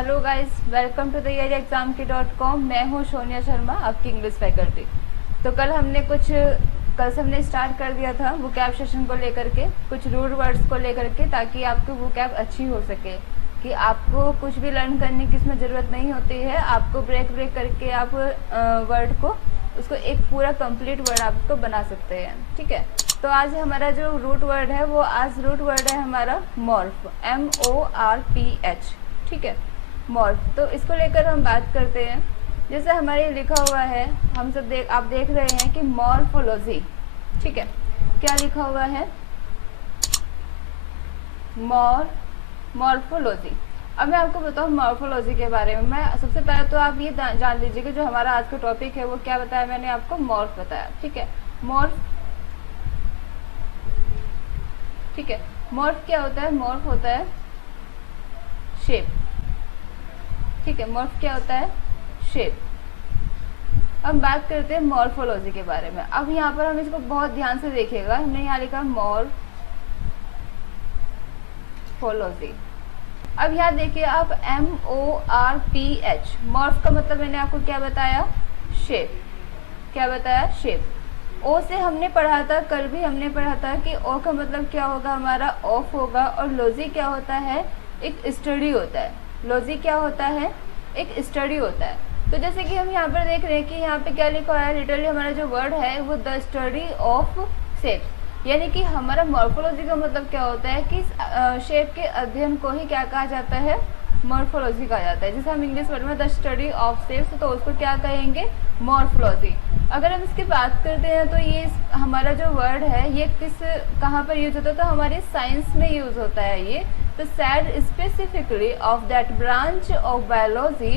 Hello guys, welcome to the examkey.com। मैं हूँ सोनिया शर्मा, आपकी इंग्लिश फैकल्टी। तो कल से हमने स्टार्ट कर दिया था वोकैब सेशन को लेकर के, कुछ रूट वर्ड्स को लेकर के, ताकि आपकी वोकैब अच्छी हो सके, कि आपको कुछ भी लर्न करने की इसमें ज़रूरत नहीं होती है। आपको ब्रेक करके आप वर्ड को उसको एक पूरा कंप्लीट वर्ड आपको बना सकते हैं। ठीक है, तो आज हमारा जो रूट वर्ड है रूट वर्ड है हमारा मॉर्फ, MORPH। ठीक है, मॉर्फ। तो इसको लेकर हम बात करते हैं। जैसे हमारे लिखा हुआ है, आप देख रहे हैं कि मॉर्फोलॉजी। ठीक है, क्या लिखा हुआ है? मॉर्फोलॉजी। अब मैं आपको बताऊँ मॉर्फोलॉजी के बारे में। मैं सबसे पहले तो आप ये जान लीजिए कि जो हमारा आज का टॉपिक है वो क्या बताया मैंने आपको, मॉर्फ बताया। ठीक है, मॉर्फ। ठीक है, मॉर्फ क्या होता है? मॉर्फ होता है शेप। ठीक है, मॉर्फ क्या होता है? शेप। अब बात करते हैं मॉर्फोलॉजी के बारे में। अब यहाँ पर हम इसको बहुत ध्यान से देखिएगा। हमने यहाँ लिखा मॉर्फोलॉजी। अब यहाँ देखिए आप, MORPH। मॉर्फ का मतलब मैंने आपको क्या बताया? शेप। क्या बताया? शेप। ओ से हमने पढ़ा था, कल भी हमने पढ़ा था कि ओ का मतलब क्या होगा? हमारा ऑफ होगा। और लॉजी क्या होता है? एक स्टडी होता है। लॉजी क्या होता है? एक स्टडी होता है। तो जैसे कि हम यहाँ पर देख रहे हैं कि यहाँ पे क्या लिखा है, लिटरली हमारा जो वर्ड है वो द स्टडी ऑफ शेप्स, यानी कि हमारा मॉर्फोलॉजी का मतलब क्या होता है कि शेप के अध्ययन को ही क्या कहा जाता है? मॉर्फोलॉजी कहा जाता है। जैसे हम इंग्लिश वर्ड में द स्टडी ऑफ शेप्स, तो उसको क्या कहेंगे? मॉर्फोलॉजी। अगर हम इसकी बात करते हैं तो ये हमारा जो वर्ड है ये कहाँ पर यूज होता है? तो हमारे साइंस में यूज होता है ये। तो said specifically of that branch of biology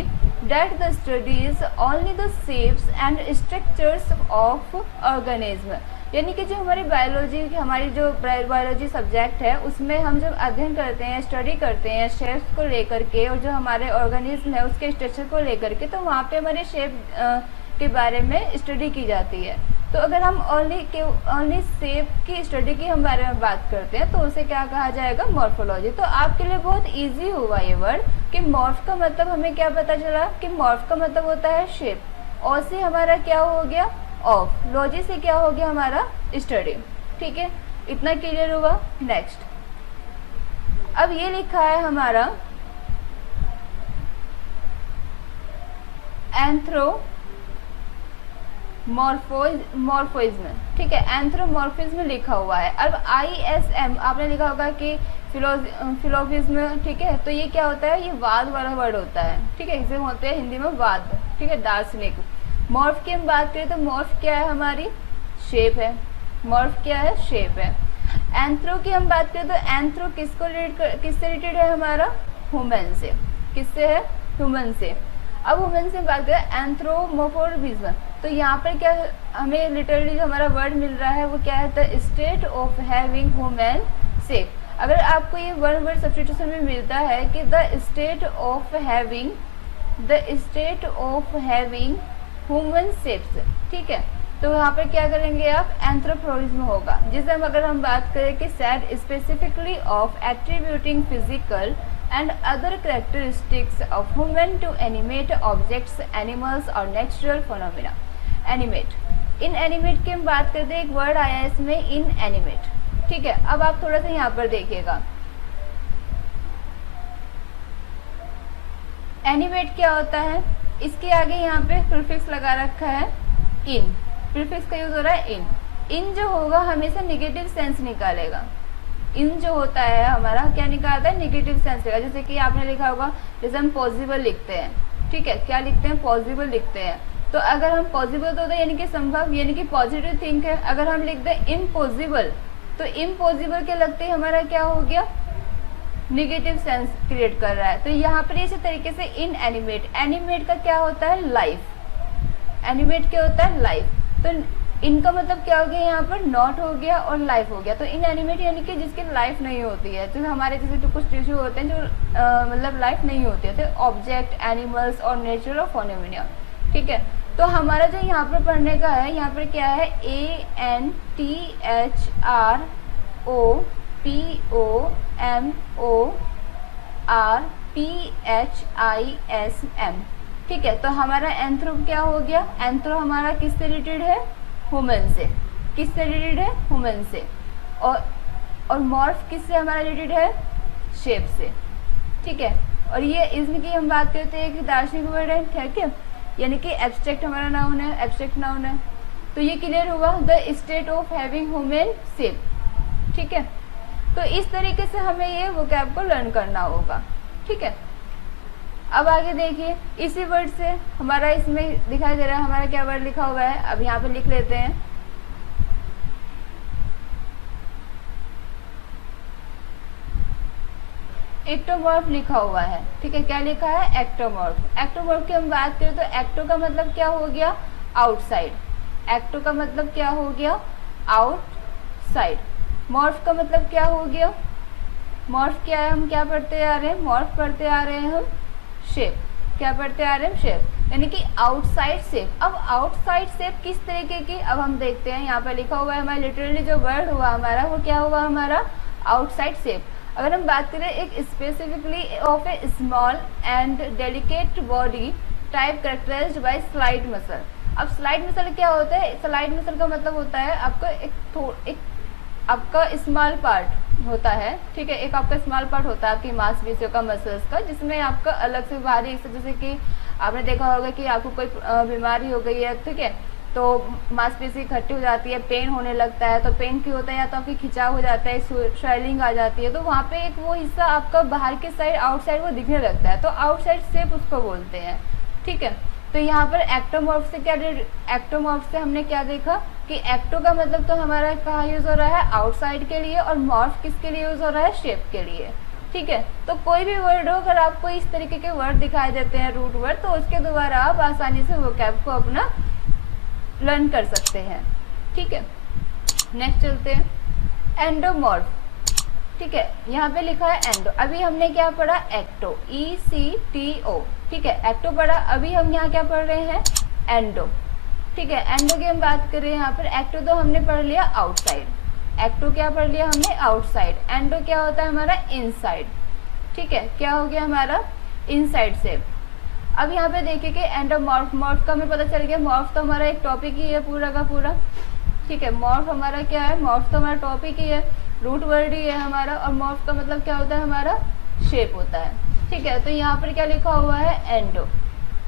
that the studies only the shapes and structures of organism। यानी कि जो हमारी बायोलॉजी सब्जेक्ट है उसमें हम जब अध्ययन करते हैं, स्टडी करते हैं शेप्स को लेकर के, और जो हमारे ऑर्गेनिज्म है उसके स्ट्रक्चर को लेकर के, तो वहाँ पे हमारे शेप के बारे में स्टडी की जाती है। तो अगर हम ओनली शेप की स्टडी की हम बारे में बात करते हैं तो उसे क्या कहा जाएगा? मॉर्फोलॉजी। तो आपके लिए बहुत इजी हुआ ये वर्ड कि मॉर्फ का मतलब हमें क्या पता चला कि मॉर्फ का मतलब होता है शेप। और से हमारा क्या हो गया? ऑफ। लॉजी से क्या हो गया? हमारा स्टडी। ठीक है, इतना क्लियर हुआ। नेक्स्ट, अब ये लिखा है हमारा मॉर्फोइज्म। ठीक है, एंथ्रोमॉर्फिज्म लिखा हुआ है। अब ISM आपने लिखा होगा कि फिलोफिज्म। ठीक है, तो ये क्या होता है? ये वाद वाला वर्ड होता है। ठीक है, इसे होते हैं हिंदी में वाद। ठीक है, दार्शनिक। मॉर्फ की हम बात करें तो मॉर्फ क्या है? हमारी शेप है। मॉर्फ क्या है? शेप है। एंथ्रो की हम बात करें तो एंथ्रो किससे रिलेटेड है? हमारा ह्यूमन से। किससे है? ह्यूमन से। अब ह्यूमन से बात करें एंथ्रोमोफोर्बिज्म, तो यहाँ पर क्या हमें लिटरली जो हमारा वर्ड मिल रहा है वो क्या है? The state of having human shape. अगर आपको ये वर्ड सब्स्टिट्यूशन में मिलता है कि the state of having human shapes. ठीक है, तो यहाँ पर क्या करेंगे आप? एंथ्रोपोइज्म होगा। जिसे अगर हम बात करें कि said specifically of attributing physical and other characteristics of human to animate objects, animals और natural phenomena। animate, inanimate की हम बात करते हैं, एक वर्ड आया है इसमें inanimate। ठीक है, अब आप थोड़ा सा यहाँ पर देखिएगा, एनिमेट क्या होता है? इसके आगे यहाँ पे प्रीफिक्स लगा रखा है इन। प्रीफिक्स का यूज हो रहा है इन। इन जो होगा हमेशा निगेटिव सेंस निकालेगा। इन जो होता है हमारा क्या निकालता है? नेगेटिव सेंस लेगा। जैसे कि आपने लिखा होगा, जैसे हम पॉसिबल लिखते हैं। ठीक है, क्या लिखते हैं? पॉसिबल लिखते हैं। तो अगर हम पॉसिबल तो यानी कि संभव, यानी कि पॉजिटिव थिंक है। अगर हम लिखते हैं इम्पॉसिबल, तो इम्पॉसिबल के लगते ही हमारा क्या हो गया? निगेटिव सेंस क्रिएट कर रहा है। तो यहाँ पर इसी तरीके से इन एनिमेट, एनिमेट का क्या होता है? लाइफ। एनिमेट क्या होता है? लाइफ। तो इनका मतलब क्या हो गया? यहाँ पर नॉट हो गया और लाइफ हो गया। तो इन एनिमेट यानी कि जिसकी लाइफ नहीं होती है। तो हमारे जैसे तो कुछ टिश्यू होते हैं जो मतलब लाइफ नहीं होती है, तो ऑब्जेक्ट, एनिमल्स और नेचुरल फोनोमेना। ठीक है, तो हमारा जो यहाँ पर पढ़ने का है, यहाँ पर क्या है? ANTHROPOMORPH। PHISM, ठीक है। तो हमारा एंथ्रो क्या हो गया, एंथ्रो हमारा किससे रिलेटेड है, ह्यूमन से, किससे रिलेटेड है, ह्यूमन से। और मॉर्फ किससे हमारा रिलेटेड है, शेप से, ठीक है। और ये इसमें की हम बात करते हैं कि दार्शनिक वर्ड है, ठीक है, यानी कि एब्स्ट्रैक्ट हमारा नाउन है, एब्स्ट्रैक्ट नाउन है। तो ये क्लियर हुआ, the state of having human shape, ठीक है। तो इस तरीके से हमें ये वोकैब को लर्न करना होगा, ठीक है। अब आगे देखिए, इसी वर्ड से हमारा इसमें दिखाई दे रहा है हमारा क्या वर्ड लिखा हुआ है, अब यहाँ पे लिख लेते हैं। एक्टोमॉर्फ लिखा हुआ है, ठीक है। क्या लिखा है, एक्टोमॉर्फ। एक्टोमॉर्फ की हम बात करें तो एक्टो का मतलब क्या हो गया, आउटसाइड। एक्टो का मतलब क्या हो गया, आउटसाइड। मॉर्फ का मतलब क्या हो गया, मॉर्फ क्या है, हम क्या पढ़ते आ रहे हैं, मॉर्फ पढ़ते आ रहे हैं हम शेप, क्या पढ़ते आ रहे हैं, शेप, यानी कि आउटसाइड शेप। अब आउटसाइड शेप किस तरीके की, अब हम देखते हैं, यहाँ पर लिखा हुआ है हमारा लिटरली जो वर्ड हुआ हमारा वो क्या हुआ हमारा, आउटसाइड शेप। अगर हम बात करें एक specifically of a small and delicate body type characterised by slide muscle. अब स्लाइड मसल क्या होता है, स्लाइड मसल का मतलब होता है आपका एक आपका स्मॉल पार्ट होता है, ठीक है, एक आपका स्मॉल पार्ट होता है आपकी मांसपेशियों का, मसल्स का, जिसमें आपका अलग से बाहरी, जैसे कि आपने देखा होगा कि आपको कोई बीमारी हो गई है, ठीक है, तो मांसपेशी इकट्ठी हो जाती है, पेन होने लगता है, तो पेन क्यों होता है, या तो आपकी खिंचाव हो जाता है, स्वेलिंग आ जाती है, तो वहाँ पे एक वो हिस्सा आपका बाहर के साइड, आउटसाइड वो दिखने लगता है, तो आउटसाइड शेप उसको बोलते हैं, ठीक है। तो यहाँ पर एक्टोमॉर्फ से क्या, एक्टोमॉर्फ से हमने क्या देखा कि एक्टो का मतलब तो हमारा कहाँ यूज हो रहा है, आउटसाइड के लिए, और मॉर्फ किसके लिए यूज हो रहा है, शेप के लिए, ठीक है। तो कोई भी वर्ड हो, अगर आपको इस तरीके के वर्ड दिखाई देते हैं रूट वर्ड, तो उसके द्वारा आप आसानी से वोकैब को अपना लर्न कर सकते हैं, ठीक है। नेक्स्ट चलते हैं, एंडोमॉर्फ, ठीक है, यहाँ पे लिखा है एंडो। अभी हमने क्या पढ़ा, एक्टो, ECTO, ठीक है, एक्टो पढ़ा। अभी हम यहाँ क्या पढ़ रहे हैं, एंडो, ठीक है। एंडो की हम बात करें यहाँ पर, एक्टो तो हमने पढ़ लिया आउटसाइड, एक्टो क्या पढ़ लिया हमने, आउटसाइड। एंडो क्या होता है हमारा, इनसाइड, ठीक है, क्या हो गया हमारा, इनसाइड शेप। अब यहाँ पे देखिए कि एंडोमॉर्फ, मॉर्फ का हमें पता चल गया, मॉर्फ तो हमारा एक टॉपिक ही है पूरा का पूरा, ठीक है। मॉर्फ हमारा क्या है, मॉर्फ तो हमारा टॉपिक ही है, रूट वर्ड ही है हमारा, और मॉर्फ का मतलब क्या होता है हमारा, शेप होता है, ठीक है। तो यहाँ पर क्या लिखा हुआ है, एंडो,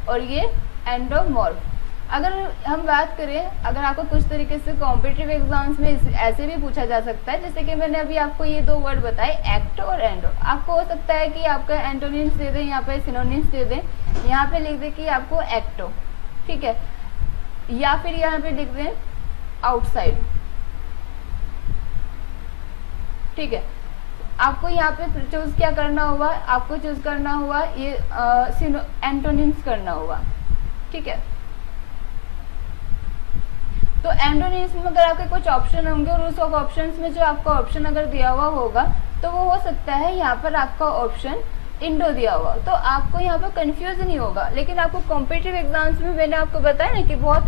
और ये एंडोमॉर्फ। अगर हम बात करें, अगर आपको कुछ तरीके से कॉम्पिटिटिव एग्जाम्स में ऐसे भी पूछा जा सकता है, जैसे कि मैंने अभी आपको ये दो वर्ड बताए, एक्टो और एंडो, आपको हो सकता है कि आपका एंटोनिम्स दे दें, यहाँ पे सिनोनिम्स दे दें, यहाँ पे लिख दें कि आपको एक्टो, ठीक है, या फिर यहाँ पे लिख दें आउटसाइड, ठीक है। आपको यहाँ पे चूज क्या करना होगा, आपको चूज करना हुआ ये एंटोनिम्स करना होगा, ठीक है। तो एंटोनिम्स में अगर आपके कुछ ऑप्शन होंगे, और उस ऑप्शंस में जो आपका ऑप्शन अगर दिया हुआ होगा, तो वो हो सकता है यहाँ पर आपका ऑप्शन इंडो दिया हुआ, तो आपको यहाँ पर कंफ्यूज नहीं होगा। लेकिन आपको कॉम्पिटिटिव एग्जाम्स में मैंने आपको बताया ना कि बहुत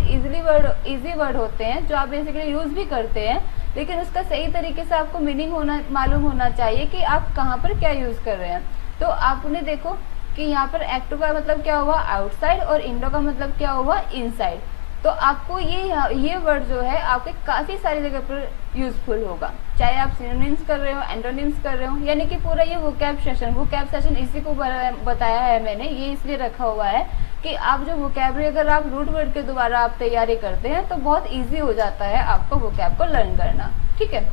इजी वर्ड होते हैं जो आप बेसिकली यूज भी करते हैं, लेकिन उसका सही तरीके से आपको मीनिंग मालूम होना चाहिए कि आप कहाँ पर क्या यूज कर रहे हैं। तो आपने देखो कि यहाँ पर एक्टो का मतलब क्या हुआ, आउटसाइड, और इंडो का मतलब क्या हुआ, इनसाइड। तो आपको ये वर्ड जो है आपके काफ़ी सारी जगह पर यूजफुल होगा, चाहे आप सिनोनिम्स कर रहे हो, एंटोनिम्स कर रहे हो, यानी कि पूरा ये वोकैब सेशन इसी को बताया है मैंने, ये इसलिए रखा हुआ है कि आप जो वोकैबरी अगर आप रूट वर्ड के द्वारा आप तैयारी करते हैं तो बहुत ईजी हो जाता है आपको वोकैब को लर्न करना, ठीक है।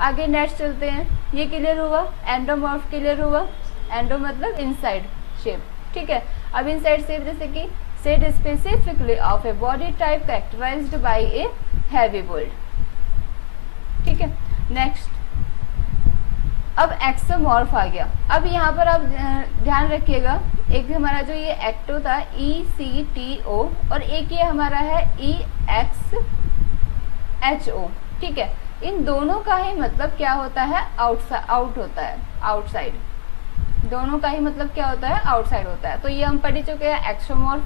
आगे नेक्स्ट चलते हैं, ये क्लियर हुआ, एंडोमॉर्फ क्लियर हुआ, एंडो मतलब इनसाइड शेप, ठीक है। अब इनसाइड शेप जैसे कि said specifically of a body type characterized by a heavy build, ठीक है। नेक्स्ट, अब एक्सोमॉर्फ आ गया। अब यहाँ पर आप ध्यान रखिएगा, एक हमारा जो ये एक्टो था ECTO, और एक ये हमारा है EXHO, ठीक है। इन दोनों का ही मतलब क्या होता है, आउट होता है, आउटसाइड। दोनों का ही मतलब क्या होता है, आउटसाइड होता है। तो ये हम पढ़ चुके हैं एक्सोमॉर्फ।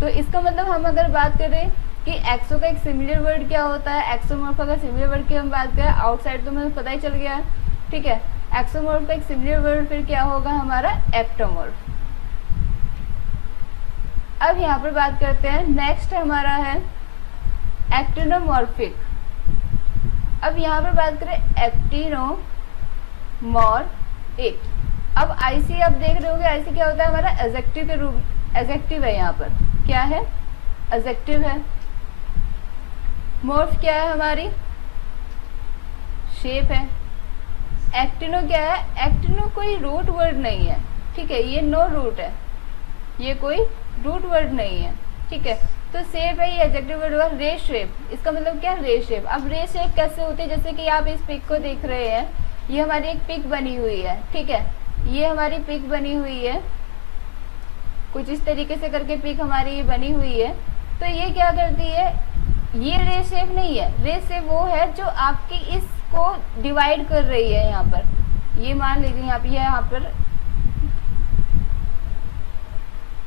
तो इसका मतलब हम अगर बात करें कि एक्सो का एक सिमिलर वर्ड क्या होता है, एक्सोमॉर्फ का सिमिलर वर्ड की हम बात करें, आउटसाइड तो मुझे पता ही चल गया है, ठीक है। एक्सोमॉर्फ का एक सिमिलर वर्ड फिर क्या होगा हमारा एक्टोमॉर्फ। अब यहाँ पर बात करते हैं, नेक्स्ट हमारा है एक्टिनोमॉर्फिक। अब यहाँ पर बात करें एक्टिनोमॉर्फिक। अब आईसी आप देख रहे होगे, आईसी क्या होता है हमारा एडजेक्टिव के रूप, एडजेक्टिव है, यहाँ पर क्या है एडजेक्टिव है। मॉर्फ क्या है हमारी शेप है। एक्टिनो क्या है, एक्टिनो कोई रूट वर्ड नहीं है, ठीक है, ये नो रूट है, ये कोई रूट वर्ड नहीं है, ठीक है। तो शेप है, ये एडजेक्टिव वर्ड हुआ। रे शेप, इसका मतलब क्या रे शेप। अब रे शेप कैसे होती है, जैसे कि आप इस पिक को देख रहे हैं, ये हमारी एक पिक बनी हुई है, ठीक है, ये हमारी पिक बनी हुई है, कुछ इस तरीके से करके पिक हमारी ये बनी हुई है। तो ये क्या करती है, ये रे शेप नहीं है, रे शेप वो है जो आपकी इसको डिवाइड कर रही है। यहाँ पर ये मान लीजिए, यहाँ पर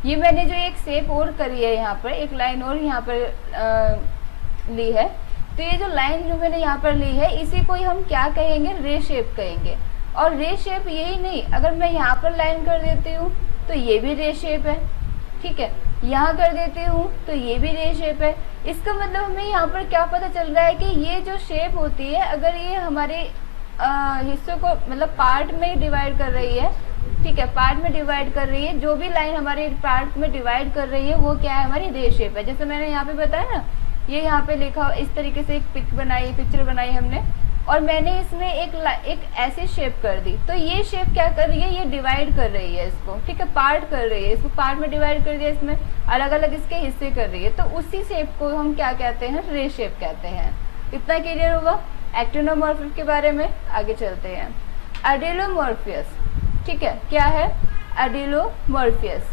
ये मैंने जो एक शेप और करी है, यहाँ पर एक लाइन और यहाँ पर ली है, तो ये जो लाइन जो मैंने यहाँ पर ली है, इसी को हम क्या कहेंगे, रे शेप कहेंगे। और रे शेप यही नहीं, अगर मैं यहाँ पर लाइन कर देती हूँ तो ये भी रे शेप है, ठीक है, यहाँ कर देती हूँ तो ये भी रे शेप है। इसका मतलब हमें यहाँ पर क्या पता चल रहा है कि ये जो शेप होती है, अगर ये हमारे हिस्सों को मतलब पार्ट में डिवाइड कर रही है, ठीक है, पार्ट में डिवाइड कर रही है, जो भी लाइन हमारे पार्ट में डिवाइड कर रही है वो क्या है, हमारी रे शेप है। जैसे मैंने यहाँ पे बताया ना, ये यहाँ पे लिखा, इस तरीके से एक पिक्चर बनाई हमने, और मैंने इसमें एक ऐसी शेप कर दी, तो ये शेप क्या कर रही है, ये डिवाइड कर रही है इसको, ठीक है, पार्ट कर रही है, इसको पार्ट में डिवाइड कर दिया, इसमें अलग अलग इसके हिस्से कर रही है, तो उसी शेप को हम क्या कहते हैं, रे शेप कहते हैं। इतना क्लियर होगा एक्टिनोमॉर्फिक के बारे में। आगे चलते हैं, एडिलोमॉर्फियस, ठीक है, क्या है एडिलोमॉर्फियस।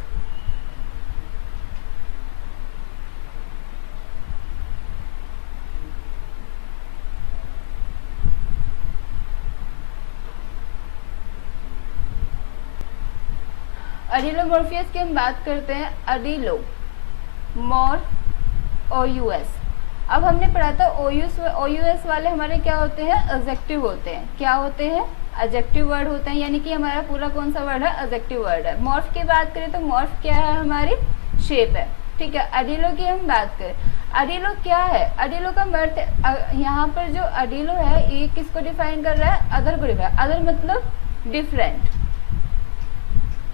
एडिलोमॉर्फियस की हम बात करते हैं, एडिलो मोर ओयूएस। अब हमने पढ़ा था ओयूएस वाले हमारे क्या होते हैं, एडजेक्टिव होते हैं। क्या होते हैं, एडजेक्टिव वर्ड होते हैं, यानी कि हमारा पूरा कौन सा वर्ड है, एडजेक्टिव वर्ड है। मॉर्फ की बात करें तो मॉर्फ क्या है, हमारी शेप है, ठीक है। एडिलो की हम बात करें, एडिलो क्या है, एडिलो का मर्थ, यहाँ पर जो एडिलो है ये किसको डिफाइन कर रहा है, अदर को डिफाइन, अदर मतलब डिफरेंट,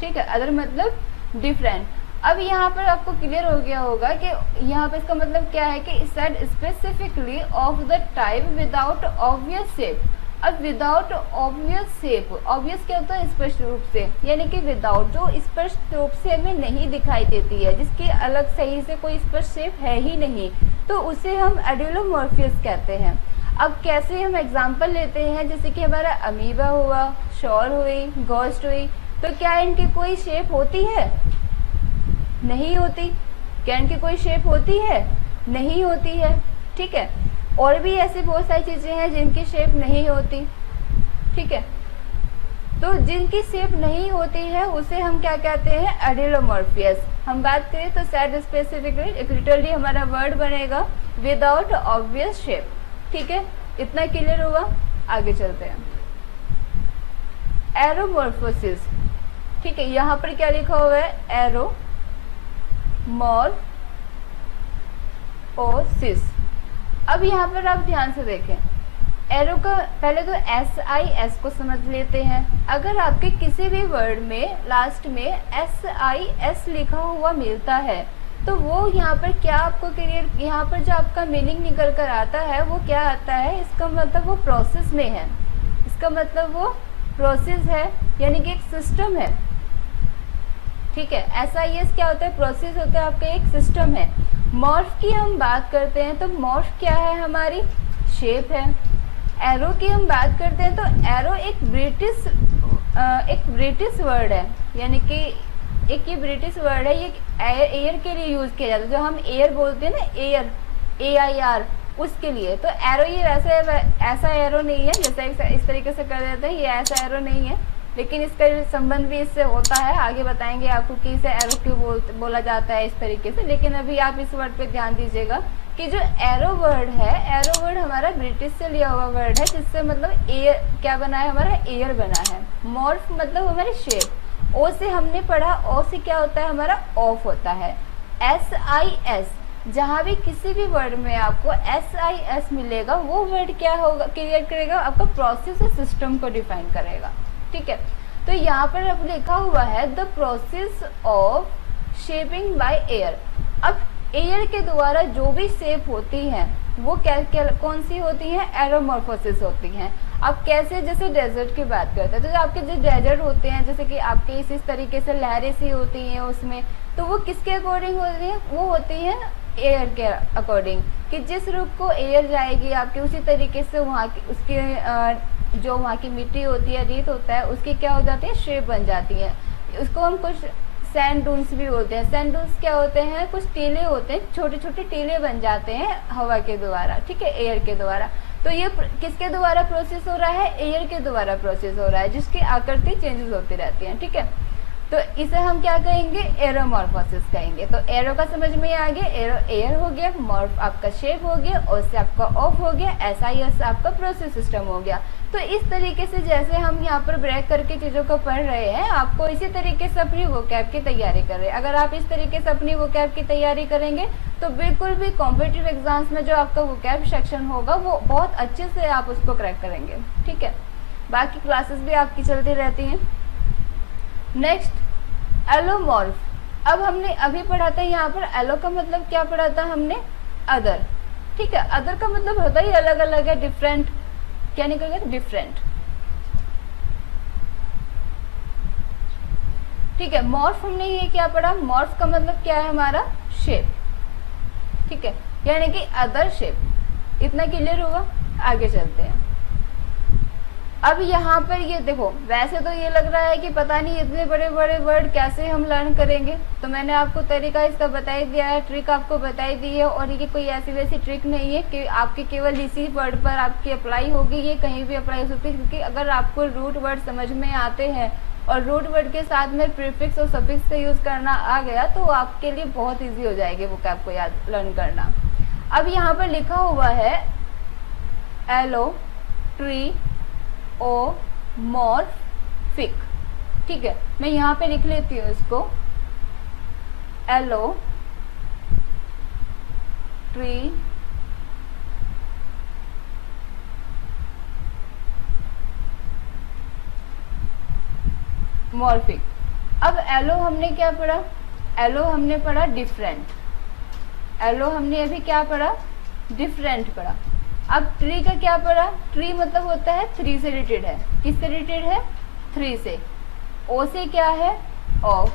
ठीक है, अदर मतलब डिफरेंट। अब यहाँ पर आपको क्लियर हो गया होगा कि यहाँ पर इसका मतलब क्या है कि said specifically of the type without obvious shape. अब विदाउट ऑब्वियस शेप, ऑब्वियस क्या होता है, स्पष्ट रूप से, यानी कि विदाउट जो स्पष्ट रूप से हमें नहीं दिखाई देती है, जिसकी अलग सही से कोई स्पष्ट शेप है ही नहीं, तो उसे हम एडिलोमॉर्फियस कहते हैं। अब कैसे हम एग्जाम्पल लेते हैं, जैसे कि हमारा अमीबा हुआ, शॉल हुई, घोस्ट हुई, तो क्या इनकी कोई शेप होती है, नहीं होती। क्या इनकी कोई शेप होती है, नहीं होती है, ठीक है। और भी ऐसी बहुत सारी चीजें हैं जिनकी शेप नहीं होती, ठीक है। तो जिनकी शेप नहीं होती है उसे हम क्या कहते हैं, एडिलोमॉर्फियस। हम बात करें तो सेड स्पेसिफिकली, लिटरली हमारा वर्ड बनेगा विदाउट ऑब्वियस शेप, ठीक है। इतना क्लियर हुआ, आगे चलते हैं। एरोमॉर्फोसिस, ठीक है, यहाँ पर क्या लिखा हुआ है, एरोमॉर्फोसिस। अब यहाँ पर आप ध्यान से देखें, एरो का पहले तो SIS को समझ लेते हैं। अगर आपके किसी भी वर्ड में लास्ट में SIS लिखा हुआ मिलता है तो वो यहाँ पर क्या आपको क्लियर, यहाँ पर जो आपका मीनिंग निकल कर आता है वो क्या आता है, इसका मतलब वो प्रोसेस में है, इसका मतलब वो प्रोसेस है, यानी कि एक सिस्टम है, ठीक है। SIS क्या होता है, प्रोसेस होता है, आपका एक सिस्टम है। मॉर्फ की हम बात करते हैं तो मॉर्फ क्या है, हमारी शेप है। एरो की हम बात करते हैं तो एरो एक ब्रिटिश वर्ड है, यानी कि एक ये ब्रिटिश वर्ड है, ये एयर के लिए यूज किया जाता है, जो हम एयर बोलते हैं ना, एयर, AIR, उसके लिए। तो एरो ये वैसे ऐसा एरो नहीं है, जैसे इस तरीके से कर देते हैं, ये ऐसा एरो नहीं है, लेकिन इसका संबंध भी इससे होता है, आगे बताएंगे आपको कि इसे एरो क्यों बोला जाता है इस तरीके से। लेकिन अभी आप इस वर्ड पे ध्यान दीजिएगा कि जो एरो वर्ड है, एरो वर्ड हमारा ब्रिटिश से लिया हुआ वर्ड है, जिससे मतलब एयर क्या बना है, हमारा एयर बना है। मॉर्फ मतलब हमारी शेप। ओ से हमने पढ़ा, ओ से क्या होता है, हमारा ऑफ होता है। SIS, जहाँ भी किसी भी वर्ड में आपको SIS मिलेगा, वो वर्ड क्या होगा, क्रिएट करेगा, आपका प्रोसेस और सिस्टम को डिफाइन करेगा। ठीक है, तो यहाँ पर अब लिखा हुआ है the process of shaping by air. अब एयर के द्वारा जो भी शेप होती हैं वो क्या क्या कौन सी होती हैं, एरोमॉर्फोसिस होती हैं। अब कैसे, जैसे डेजर्ट की बात करते हैं, तो जो आपके जो डेजर्ट होते हैं, जैसे कि आपके इस तरीके से लहरें सी होती हैं उसमें, तो वो किसके अकॉर्डिंग होती हैं, वो होती हैं एयर के अकॉर्डिंग, कि जिस रुख को एयर जाएगी आपके, उसी तरीके से वहाँ की उसके जो वहाँ की मिट्टी होती है, रेत होता है, उसकी क्या हो जाती है, शेप बन जाती है। उसको हम कुछ सैंड डून्स भी बोलते हैं। सैंड डून्स क्या होते हैं, कुछ टीले होते हैं, छोटे छोटे टीले बन जाते हैं हवा के द्वारा, ठीक है, एयर के द्वारा। तो ये किसके द्वारा प्रोसेस हो रहा है, एयर के द्वारा प्रोसेस हो रहा है, जिसकी आकृति चेंजेस होती रहती है। ठीक है, तो इसे हम क्या कहेंगे, एरोमॉर्फोसिस कहेंगे। तो एरो का समझ में आ गया, एरो एयर हो गया, मॉर्फ आपका शेप हो गया, और से आपका ऑफ हो गया, SIS आपका प्रोसेस सिस्टम हो गया। तो इस तरीके से जैसे हम यहाँ पर ब्रेक करके चीज़ों को पढ़ रहे हैं, आपको इसी तरीके से अपनी वोकैब की तैयारी कर रहे हैं। अगर आप इस तरीके से अपनी वोकैब की तैयारी करेंगे तो बिल्कुल भी कॉम्पिटिटिव एग्जाम्स में जो आपका वोकैब सेक्शन होगा वो बहुत अच्छे से आप उसको क्रैक करेंगे। ठीक है, बाकी क्लासेस भी आपकी चलती रहती हैं। Next allomorph. अब हमने अभी पढ़ा था यहाँ पर एलो का मतलब क्या पढ़ा था हमने, अदर। ठीक है, अदर का मतलब होता है अलग अलग है, डिफरेंट, क्या निकलेगा, डिफरेंट। ठीक है, मॉर्फ हमने ये क्या पढ़ा, मॉर्फ का मतलब क्या है, हमारा शेप। ठीक है, यानी कि अदर शेप। इतना क्लियर हुआ, आगे चलते हैं। अब यहाँ पर ये देखो, वैसे तो ये लग रहा है कि पता नहीं इतने बड़े बड़े वर्ड कैसे हम लर्न करेंगे, तो मैंने आपको तरीका इसका बता ही दिया है, ट्रिक आपको बताई दी है। और ये कोई ऐसी वैसी ट्रिक नहीं है कि आपके केवल इसी वर्ड पर आपकी अप्लाई होगी, ये कहीं भी अप्लाई हो सकती है। क्योंकि अगर आपको रूट वर्ड समझ में आते हैं और रूट वर्ड के साथ में प्रीफिक्स और सफिक्स का यूज़ करना आ गया, तो आपके लिए बहुत ईजी हो जाएगी वो कैब को याद लर्न करना। अब यहाँ पर लिखा हुआ है एलो ट्री ओ मॉर्फिक। ठीक है, मैं यहाँ पे लिख लेती हूँ इसको, एलो ट्री मॉर्फिक। अब एलो हमने क्या पढ़ा, एलो हमने पढ़ा डिफरेंट। एलो हमने अभी क्या पढ़ा, डिफरेंट पढ़ा। अब ट्री का क्या पढ़ा, ट्री मतलब होता है थ्री से रिलेटेड है, किससे रिलेटेड है, थ्री से। ओ से क्या है, ऑफ,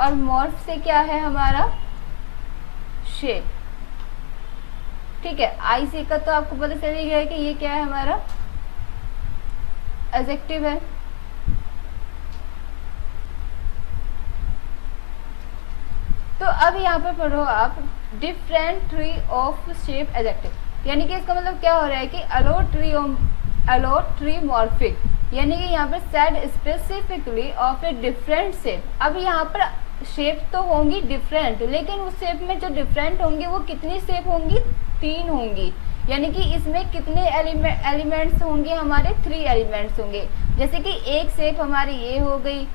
और मॉर्फ से क्या है हमारा, शेप। ठीक है, आई से का तो आपको पता चल ही गया है कि ये क्या है, हमारा एडजेक्टिव है। तो अब यहाँ पे पढ़ो आप, different tree of shape adjective, यानी कि इसका मतलब क्या हो रहा है कि अलो ट्री मॉर्फिक, यानी कि यहाँ पर said specifically of a different shape. अब यहाँ पर शेप तो होंगी डिफरेंट, लेकिन उस शेप में जो डिफरेंट होंगी वो कितनी शेप होंगी, तीन होंगी। यानी कि इसमें कितने एलिमेंट्स होंगे, हमारे थ्री एलिमेंट्स होंगे। जैसे कि एक शेप हमारी ये हो गई,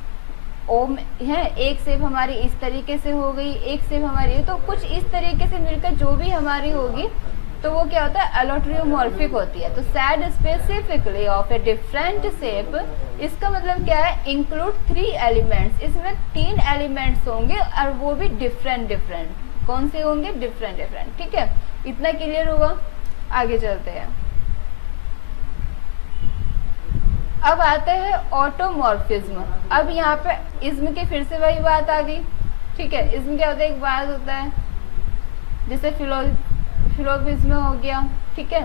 ओम है, एक शेप हमारी इस तरीके से हो गई, एक शेप हमारी, तो कुछ इस तरीके से मिलकर जो भी हमारी होगी तो वो क्या होता है, एलोट्रियोमॉर्फिक होती है। तो said specifically of a different shape, इसका मतलब क्या है, इंक्लूड थ्री एलिमेंट्स, इसमें तीन एलिमेंट्स होंगे और वो भी डिफरेंट डिफरेंट। कौन से होंगे, डिफरेंट डिफरेंट। ठीक है, इतना क्लियर हुआ, आगे चलते हैं। अब आते हैं ऑटोमॉर्फिज्म। अब यहाँ पे इज्म की फिर से वही बात आ गई। ठीक है, इज्म क्या होता है, एक बात होता है जैसे फिलोफिज्म हो गया। ठीक है,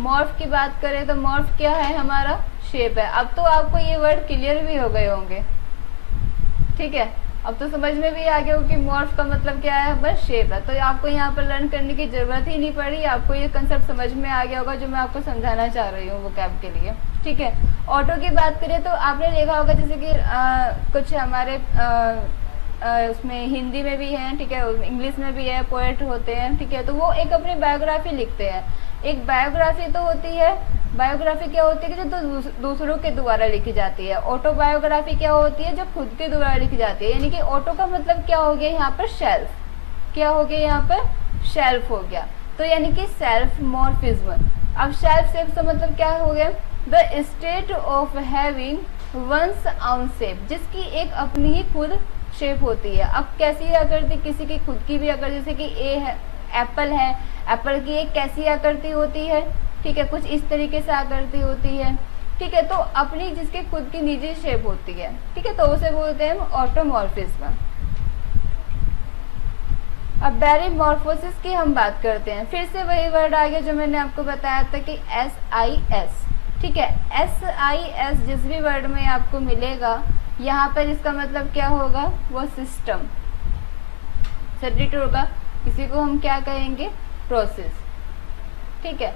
मॉर्फ की बात करें तो मॉर्फ क्या है, हमारा शेप है। अब तो आपको ये वर्ड क्लियर भी हो गए होंगे। ठीक है, अब तो समझ में भी आ गया हो कि मॉर्फ का मतलब क्या है, बस शेप है। तो आपको यहाँ पर लर्न करने की जरूरत ही नहीं पड़ी, आपको ये कंसेप्ट समझ में आ गया होगा जो मैं आपको समझाना चाह रही हूँ वोकैब के लिए। ठीक है, ऑटो की बात करें तो आपने देखा होगा जैसे कि कुछ हमारे उसमें हिंदी में भी है, ठीक है, इंग्लिश में भी है, पोएट होते हैं, ठीक है, तो वो एक अपनी बायोग्राफी लिखते हैं। एक बायोग्राफी तो होती है, बायोग्राफी क्या होती है कि जो दूसरों के द्वारा लिखी जाती है। ऑटोबायोग्राफी क्या होती है, जो खुद के द्वारा लिखी जाती है। यानी कि ऑटो का मतलब क्या हो गया यहाँ पर, शेल्फ। क्या हो गया यहाँ पर, शेल्फ हो गया। तो यानी कि सेल्फ मॉर्फिज्म। अब सेल्फ शेप का मतलब क्या हो गया, the state of having one's own shape, जिसकी एक अपनी ही खुद शेप होती है। अब कैसी आकृति, किसी की खुद की भी आकृति, जैसे कि ए है, एप्पल है, एप्पल की एक कैसी आकृति होती है, ठीक है, कुछ इस तरीके से आकृति होती है, ठीक है, तो अपनी जिसके खुद की निजी शेप होती है, ठीक है, तो उसे बोलते हैं ऑटोमॉर्फिज्म। अब बैरीमॉर्फोसिस की हम बात करते हैं। फिर से वही वर्ड आ गया जो मैंने आपको बताया था कि SIS, ठीक है, SIS जिस भी वर्ड में आपको मिलेगा यहाँ पर इसका मतलब क्या होगा, वो सिस्टम सेपरेट होगा। इसी को हम क्या कहेंगे, प्रोसेस। ठीक है,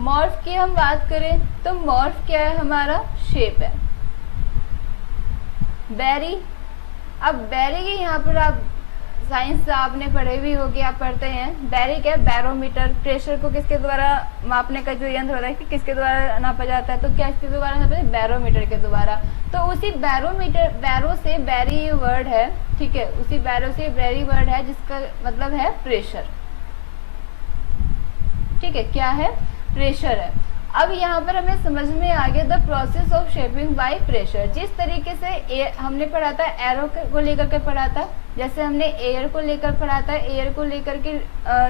मॉर्फ की हम बात करें तो मॉर्फ क्या है, हमारा शेप है। बैरी, अब बैरी की यहाँ पर आप साइंस आपने पढ़े भी होगी, आप पढ़ते हैं। बैरी क्या है, बैरोमीटर। प्रेशर को किसके द्वारा मापने का जो यंत्र होता है कि किसके द्वारा नापा जाता है, तो क्या इसके द्वारा नापा जाता है, बैरोमीटर के द्वारा। तो उसी बैरोमीटर, बैरो से बैरी वर्ड है, ठीक है, उसी बैरो से बैरी वर्ड है जिसका मतलब है प्रेशर। ठीक है, क्या है, प्रेशर है। अब यहाँ पर हमें समझ में आ गया the process of shaping by pressure. जिस तरीके से हमने पढ़ा था, एरो को लेकर के पढ़ा था, जैसे हमने एयर को लेकर पढ़ा था, एयर को लेकर के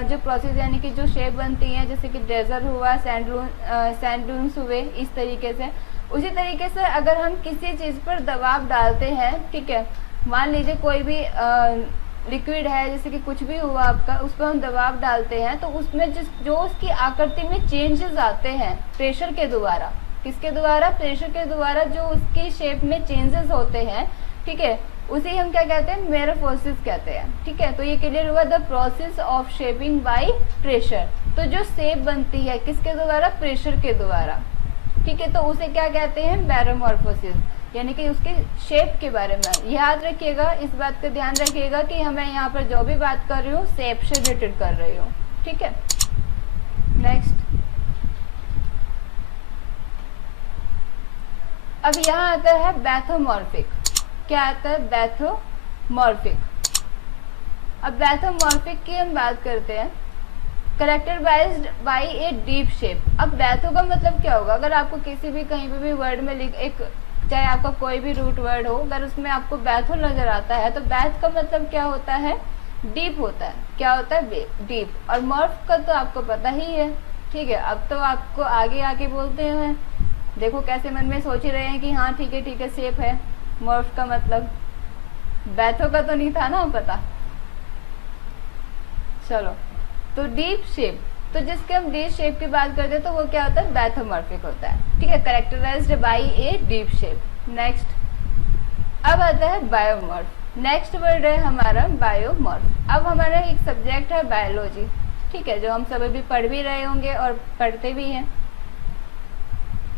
जो प्रोसेस यानी कि जो शेप बनती है, जैसे कि डेजर्ट हुआ, सैंड ड्यून्स हुए, इस तरीके से। उसी तरीके से अगर हम किसी चीज़ पर दबाव डालते हैं, ठीक है, मान लीजिए कोई भी लिक्विड है, जैसे कि कुछ भी हुआ आपका, उस पर हम दबाव डालते हैं तो उसमें जो उसकी आकृति में चेंजेस आते हैं प्रेशर के द्वारा, किसके द्वारा, प्रेशर के द्वारा जो उसकी शेप में चेंजेस होते हैं, ठीक है, उसे हम क्या कहते हैं, मेटामॉर्फोसिस कहते हैं। ठीक है, तो ये क्लियर हुआ, the process of shaping by pressure. तो जो शेप बनती है किसके द्वारा, प्रेशर के द्वारा, ठीक है, तो उसे क्या कहते हैं, बैरोमॉर्फोसिस, यानी कि उसके शेप के बारे में याद रखिएगा। इस बात का ध्यान रखिएगा कि हमें यहाँ पर जो भी बात कर रही हूँ शेप से रिलेटेड कर रही हूँ। ठीक है, नेक्स्ट। अब यहाँ आता है बैथोमॉर्फिक। क्या आता है, बैथोमॉर्फिक। अब बैथोमॉर्फिक की हम बात करते हैं, characterised by a deep shape. अब बैथो का मतलब क्या होगा, अगर आपको किसी भी कहीं पे भी वर्ड में एक, चाहे आपका कोई भी रूट वर्ड हो, अगर उसमें आपको बैथो नजर आता है तो बैथ का मतलब क्या होता है, डीप होता है। क्या होता है, डीप। और मॉर्फ का तो आपको पता ही है। ठीक है, अब तो आपको आगे आके बोलते हैं, देखो कैसे मन में सोच ही रहे हैं कि हाँ ठीक है शेप है। मॉर्फ का मतलब, बैथो का तो नहीं था ना पता। चलो, तो डीप शेप, तो जिसके हम डीप शेप की बात करते हैं तो वो क्या होता है, बैथोमॉर्फिक होता है। ठीक है, characterised by a deep shape. Next, अब आता है बायोमॉर्फ। नेक्स्ट वर्ड है हमारा बायोमॉर्फ। अब हमारा एक सब्जेक्ट है बायोलॉजी, ठीक है, जो हम सब अभी पढ़ भी रहे होंगे और पढ़ते भी हैं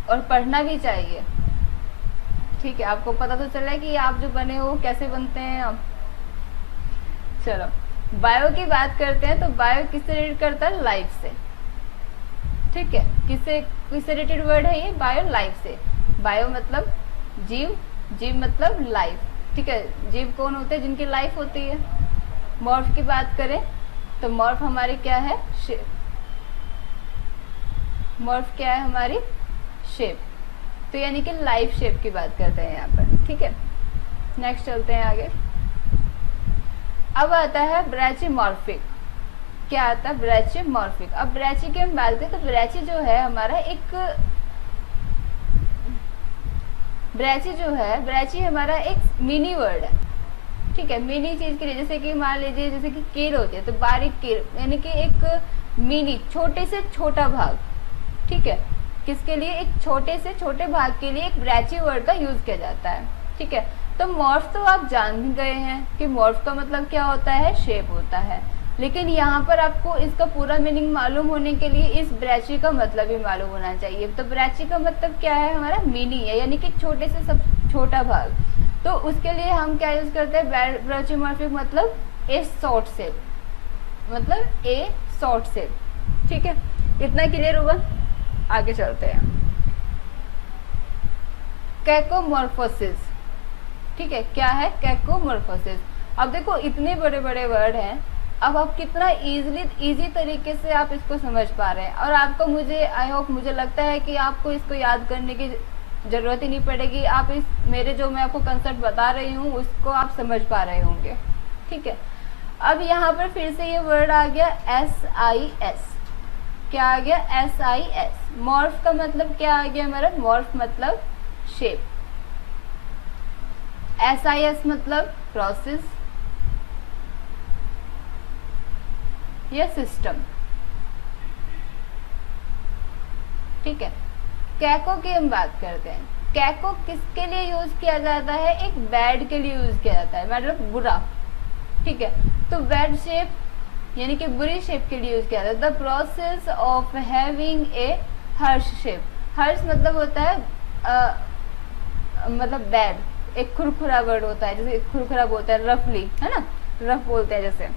और पढ़ना भी चाहिए। ठीक है, आपको पता तो चला है कि आप जो बने हो कैसे बनते हैं आप। चलो, बायो की बात करते हैं तो बायो किससे रिलेटेड करता है, लाइफ से। ठीक है, किससे रिलेटेड वर्ड है ये, बायो, लाइफ से। बायो मतलब जीव, जीव मतलब लाइफ। ठीक है, जीव कौन होते हैं, जिनकी लाइफ होती है। मॉर्फ की बात करें तो मॉर्फ हमारी क्या है, शेप। मॉर्फ क्या है, हमारी शेप। तो यानी कि लाइफ शेप की बात करते हैं यहाँ पर। ठीक है, नेक्स्ट चलते हैं आगे। अब आता है ब्रैचीमॉर्फिक। क्या आता है, ब्रैचीमॉर्फिक। अब ब्रैची की हम बात करें तो ब्रैची जो है हमारा एक, ब्रैची जो है, ब्रैची हमारा एक मिनी वर्ड है। ठीक है, मिनी चीज के लिए, जैसे कि मान लीजिए जैसे कि कील होती है तो बारीक कील, यानी कि एक मिनी, छोटे से छोटा भाग। ठीक है, किसके लिए, एक छोटे से छोटे भाग के लिए एक ब्रैची वर्ड का यूज किया जाता है। ठीक है, तो मॉर्फ तो आप जान गए हैं कि मॉर्फ का मतलब क्या होता है, शेप होता है, लेकिन यहाँ पर आपको इसका पूरा मीनिंग मालूम होने के लिए इस ब्रैची का मतलब भी मालूम होना चाहिए। तो ब्रैची का मतलब क्या है, हमारा मिनी है, यानी कि छोटे से सब छोटा भाग। तो उसके लिए हम क्या यूज करते हैं, ब्रैचीमॉर्फिक मतलब ए शॉर्ट शेप, मतलब ए शॉर्ट शेप। ठीक है, इतना क्लियर हुआ। आगे चलते हैं, कैकोमॉर्फोसिस। ठीक है, क्या है कैकोमॉर्फोसिस। अब देखो इतने बड़े बड़े वर्ड हैं, अब आप कितना इजी तरीके से आप इसको समझ पा रहे हैं, और आपको मुझे आई होप मुझे लगता है कि आपको इसको याद करने की ज़रूरत ही नहीं पड़ेगी। आप इस मेरे जो मैं आपको कंसेप्ट बता रही हूँ उसको आप समझ पा रहे होंगे। ठीक है, अब यहाँ पर फिर से ये वर्ड आ गया SIS। क्या आ गया, SIS। मॉर्फ का मतलब क्या आ गया हमारा, मॉर्फ मतलब शेप, SIS मतलब प्रोसेस या सिस्टम। ठीक है, कैको की हम बात करते हैं। कैको किसके लिए यूज किया जाता है, एक बैड के लिए यूज किया जाता है, मतलब बुरा। ठीक है, तो बैड शेप यानी कि बुरी शेप के लिए यूज किया जाता है। The process of having a harsh shape. Harsh मतलब होता है मतलब बैड, एक खुरखुरा वर्ड होता है, जैसे खुरखुरा बोलते हैं रफली, है ना, रफ बोलते हैं जैसे।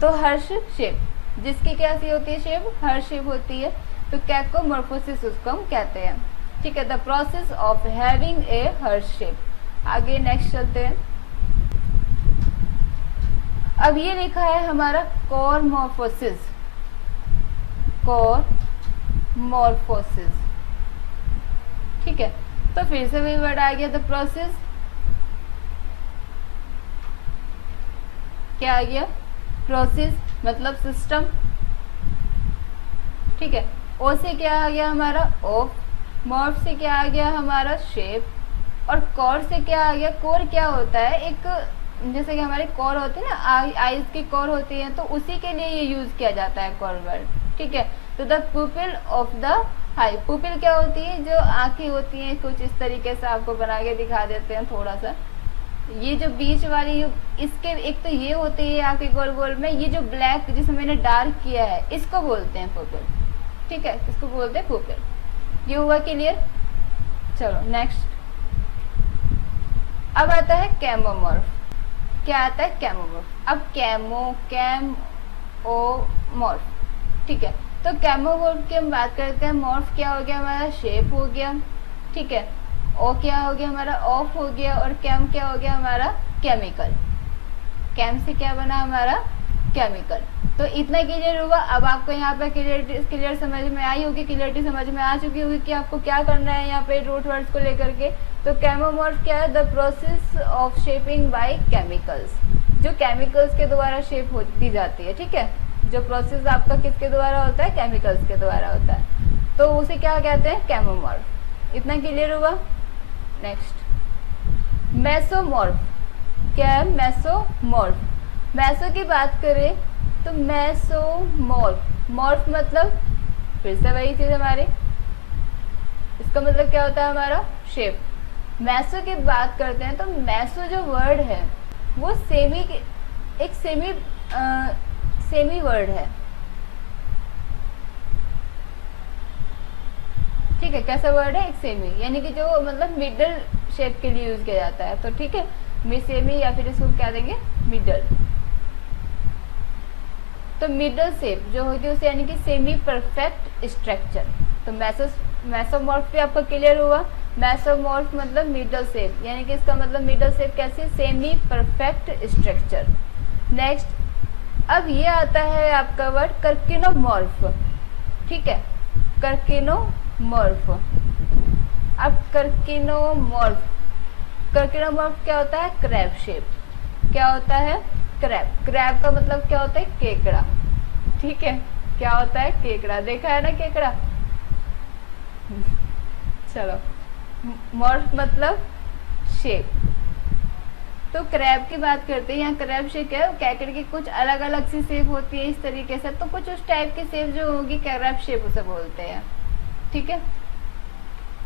तो हर्ष शेप, जिसकी कैसी होती है शेप, हर्ष शेप होती है। तो कैकोमॉर्फोसिस उसको हम कहते हैं। ठीक है, the process of having a harsh shape. आगे नेक्स्ट चलते हैं। अब ये लिखा है हमारा कोरमॉर्फोसिस, कोरमॉर्फोसिस। ठीक है, तो फिर से वही वर्ड आ गया, द प्रोसेस, क्या आ गया, प्रोसेस मतलब सिस्टम। ठीक है, ओ से क्या आ गया हमारा ऑफ, मॉर्फ से क्या आ गया हमारा शेप, और कोर से क्या आ गया, कोर क्या होता है, एक जैसे कि हमारे कोर होते हैं ना, आईज की कोर होती है, तो उसी के लिए ये यूज किया जाता है कोर वर्ड। ठीक है, तो the pupil of the I, pupil क्या होती है, जो आंखें होती हैं, कुछ इस तरीके से आपको बना के दिखा देते हैं थोड़ा सा। ये जो बीच वाली, इसके एक तो ये होती है आंखें गोल गोल में, ये जो ब्लैक जिसे मैंने डार्क किया है इसको बोलते हैं पुपिल। ठीक है, इसको बोलते हैं पुपिल। ये हुआ क्लियर। चलो नेक्स्ट, अब आता है कैमोमॉर्फ। क्या आता है, कैमोमॉर्फ। अब कैमोमॉर्फ। ठीक है, तो कैमोमॉर्फ की हम बात करते हैं। मॉर्फ क्या हो गया हमारा, शेप हो गया। ठीक है, ओ क्या हो गया हमारा, ऑफ हो गया, और कैम क्या हो गया हमारा, केमिकल। कैम से क्या बना हमारा, केमिकल। तो इतना क्लियर हुआ। अब आपको यहाँ पे क्लियर समझ में आई होगी, क्लियरिटी समझ में आ चुकी होगी कि आपको क्या करना है यहाँ पे रूट वर्ड्स को लेकर के। तो कैमोमॉर्फ क्या है, the process of shaping by chemicals, जो केमिकल्स के द्वारा शेप दी जाती है। ठीक है, जो प्रोसेस आपका किसके द्वारा होता है, केमिकल्स के द्वारा होता है, तो उसे क्या कहते हैं, कैमोमॉर्फ। इतना क्लियर हुआ। Next, mesomorph. क्या है, मेसोमॉर्फ। मेसो की बात करें तो मेसोमॉर्फ, मॉर्फ मतलब फिर से वही चीज हमारी, इसका मतलब क्या होता है हमारा, शेप। मेसो की बात करते हैं तो मेसो जो वर्ड है वो एक सेमी वर्ड है। ठीक है, कैसा वर्ड है, एक सेमी, यानी कि जो मतलब मिडल शेप के लिए यूज किया जाता है। तो ठीक है, सेमी या फिर इसको क्या देंगे, मिडल। तो मिडल शेप जो होती है उसे यानी कि सेमी परफेक्ट स्ट्रक्चर। तो मेसोमॉर्फ भी आपका क्लियर हुआ। मेसोमॉर्फ मतलब मिडल शेप, यानी कि इसका मतलब मिडल शेप कैसी, सेमी परफेक्ट स्ट्रक्चर। नेक्स्ट, अब ये आता है आपका वर्ड कर्किनोमॉर्फ। ठीक है, कर्किनोमॉर्फ। अब कर्किनोमॉर्फ क्या होता है, क्रैब शेप। क्या होता है, क्रैब। क्रैब का मतलब क्या होता है, केकड़ा। ठीक है, क्या होता है, केकड़ा। देखा है ना केकड़ा। चलो, मॉर्फ मतलब शेप। तो क्रैब की बात करते हैं। यहाँ क्रैब शेप है, केकड़े की कुछ अलग अलग सी शेप होती है इस तरीके से, तो कुछ उस टाइप की शेप जो होगी क्रैब शेप उसे बोलते हैं। ठीक है,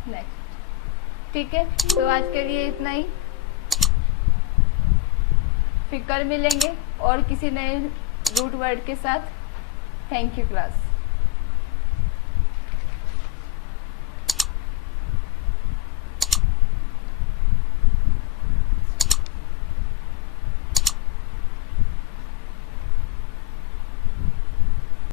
नेक्स्ट। ठीक है, तो आज के लिए इतना ही। फिर कल मिलेंगे और किसी नए रूट वर्ड के साथ। Thank you class.